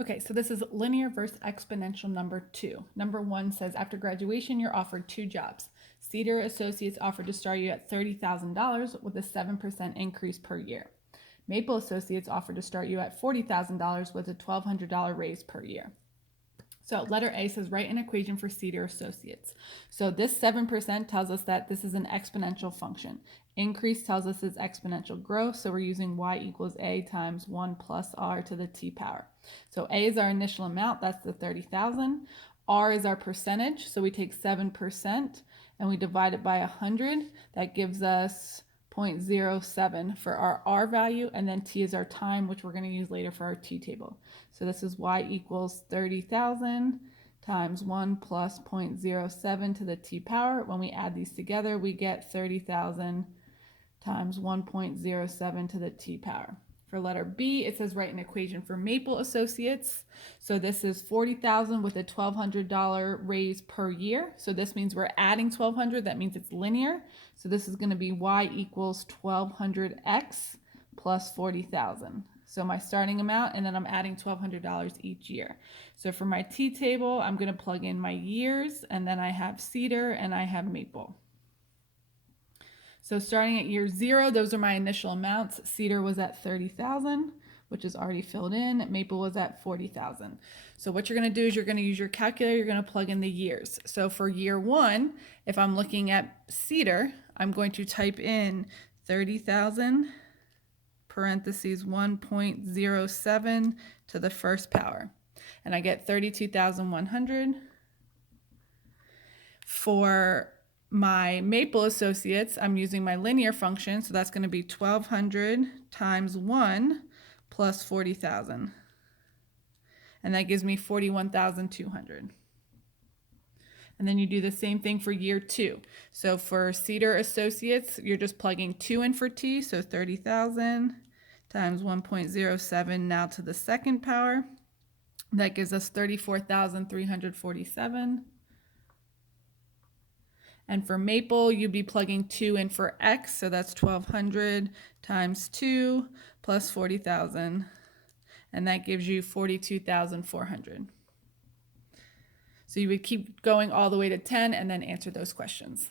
Okay, so this is linear versus exponential number 2. Number 1 says after graduation, you're offered 2 jobs. Cedar Associates offered to start you at $30,000 with a 7% increase per year. Maple Associates offered to start you at $40,000 with a $1,200 raise per year. So letter A says write an equation for Cedar Associates. So this 7% tells us that this is an exponential function. Increase tells us it's exponential growth, so we're using y equals a times 1 plus r to the t power. So a is our initial amount, that's the 30,000. R is our percentage, so we take 7% and we divide it by 100. That gives us 0.07 for our R value, and then T is our time, which we're going to use later for our T table. So this is Y equals 30,000 times 1 plus 0.07 to the T power. When we add these together, we get 30,000 times 1.07 to the T power. For letter B, it says write an equation for Maple Associates. So this is 40,000 with a $1,200 raise per year. So this means we're adding 1,200. That means it's linear. So this is going to be y equals 1,200x plus 40,000. So my starting amount, and then I'm adding $1,200 each year. So for my T table, I'm going to plug in my years, and then I have Cedar and I have Maple. So starting at year 0, those are my initial amounts. Cedar was at 30,000, which is already filled in. Maple was at 40,000. So what you're going to do is you're going to use your calculator. You're going to plug in the years. So for year 1, if I'm looking at Cedar, I'm going to type in 30,000 parentheses 1.07 to the first power. And I get 32,100. For my Maple Associates, I'm using my linear function, so that's going to be 1,200 times 1 plus 40,000. And that gives me 41,200. And then you do the same thing for year 2. So for Cedar Associates, you're just plugging 2 in for T, so 30,000 times 1.07 now to the second power. That gives us 34,347. And for Maple, you'd be plugging 2 in for X, so that's 1,200 times 2 plus 40,000, and that gives you 42,400. So you would keep going all the way to 10 and then answer those questions.